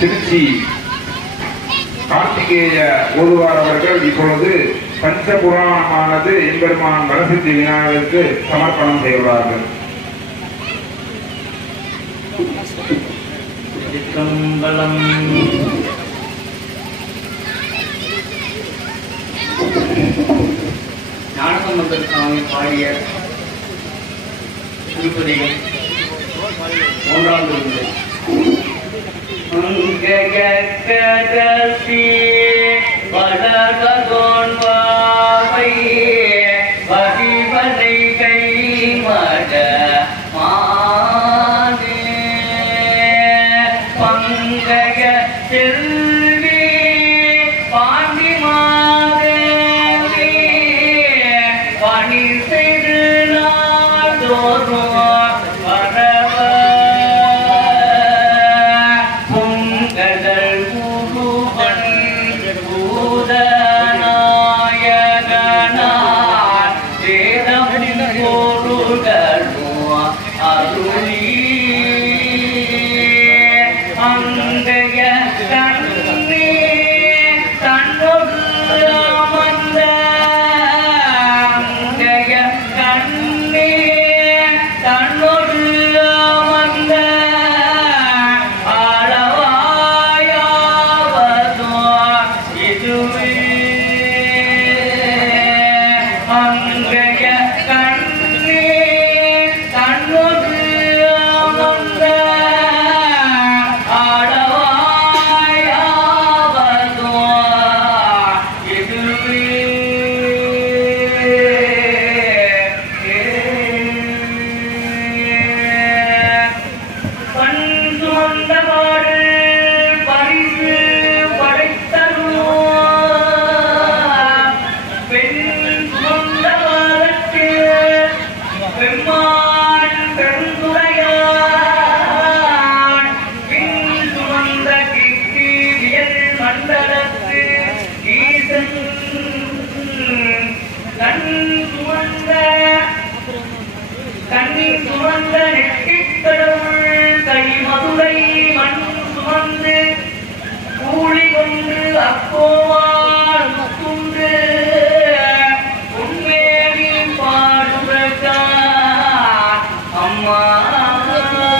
திருச்சி கார்த்திகேய ஓதுவார் அவர்கள் இப்பொழுது பஞ்சபுராணமானது எம்பெருமான் வரசித்தி விநாயகருக்கு சமர்ப்பணம் செய்துள்ளார்கள் கம்பளம் ஞானசம்பந்தர் சுவாமி பாடிய திருப்பதிகள் மூன்றாம் அங்க கட்டதசி வடகதோ Ruga Ruga Ruga Ruga Ruga Ruga Amen.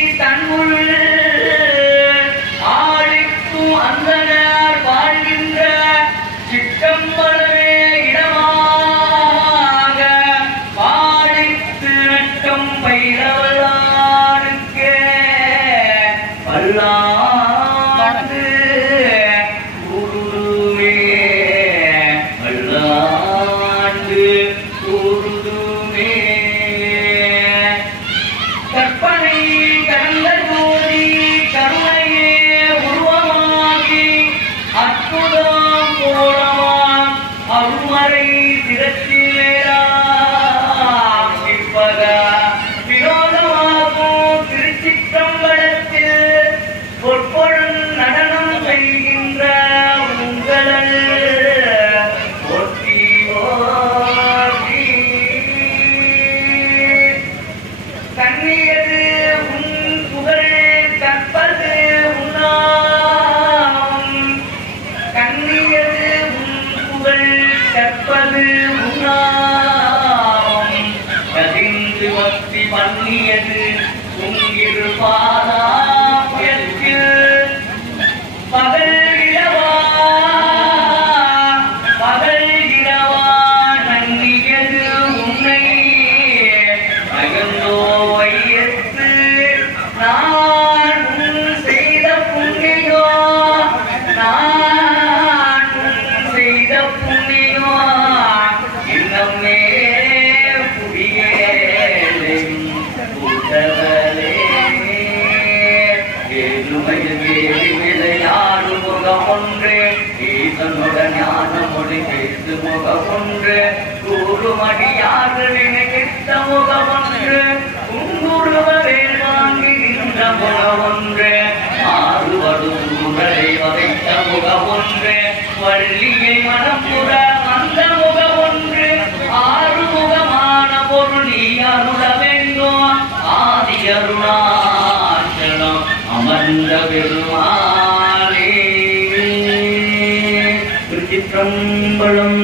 ஈசனுடன் ஞானமொழி கேட்டு முகம் ஒன்று கூறுமடியாக நினைக்கிட்ட முகம் ஒன்று குங்குருவ வேல் வாங்குகின்ற முகம் ஒன்று ஆறுவடும் உடலை வதைத்த முகம் ஒன்று வள்ளியை மனப்புற வந்த முகம் ஒன்று ஆறுமுகமான பொருள் நீ அருள வேண்டும். ஆதி அருணாச்சலம் அமர்ந்த பெரும் திருச்சிற்றம்பலம்